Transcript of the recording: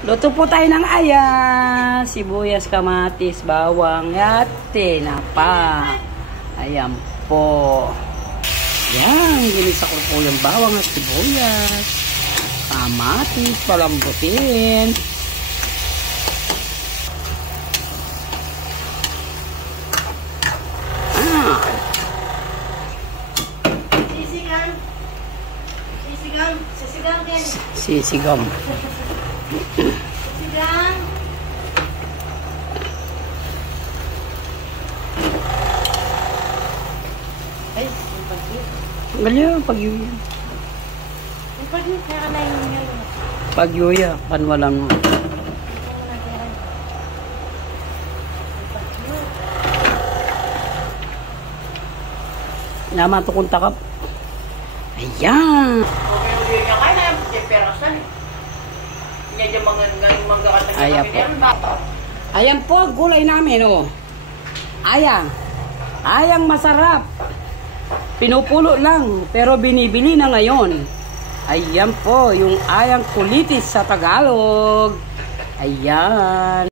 Luto po tayo ng aya. Sibuyas, kamatis, bawang, at tinapa. Ayan po. Yan, ginisa ko po yung bawang at sibuyas. Kamatis, palambutin. Sisigam. Ay, yung pagyo. Galyo, pagyo yan. Yung pagyo, kaya ka na yung ngayon. Pagyo yan, panwalang. Naman to kung takap. Ayan. Ayan po. Ayan po ang gulay namin, oh. Ayang masarap. Pinupulo lang, pero binibili na ngayon. Ayan po, yung ayang kulitis sa Tagalog. Ayan.